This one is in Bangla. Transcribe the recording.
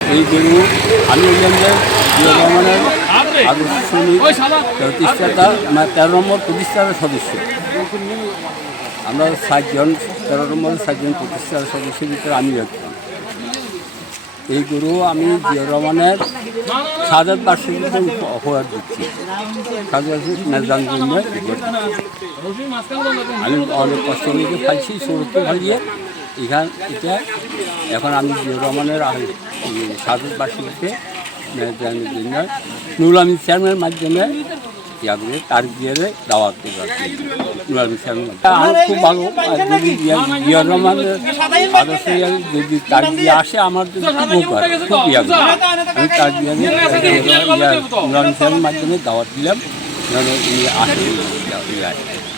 এই গরু আমি জিয়া রহমানের আদর্শ প্রতিষ্ঠাতা 13 নম্বর প্রতিষ্ঠাতার সদস্য। আমরা 7 জন 13 নম্বরের 7 জন প্রতিষ্ঠাতার সদস্যের ভিতরে আমি একজন। এই গরু আমি জিয়া রহমানের শাহাদাত বার্ষিকীতে উপহার দিচ্ছি। আমি অনেক কষ্ট নিয়ে ফাইছি সৌরত্ব ফালিয়ে এটা এখন আমি জিয়া রহমানের শাহাদাত বার্ষিকীতে নুরুল আমিন চেয়ারম্যানের মাধ্যমে তার দিয়ে দাওয়াত নুরুল আমিন চেয়ারম্যান আমার খুব ভালো। যদি জিয়া রহমানের আদর্শ যদি তার দিয়ে আসে আমার খুব উপকার, খুব আমি তার দিয়ে নুরুল আমিন চেয়ারম্যানের মাধ্যমে দাওয়াত দিলাম যেন উনি আসে।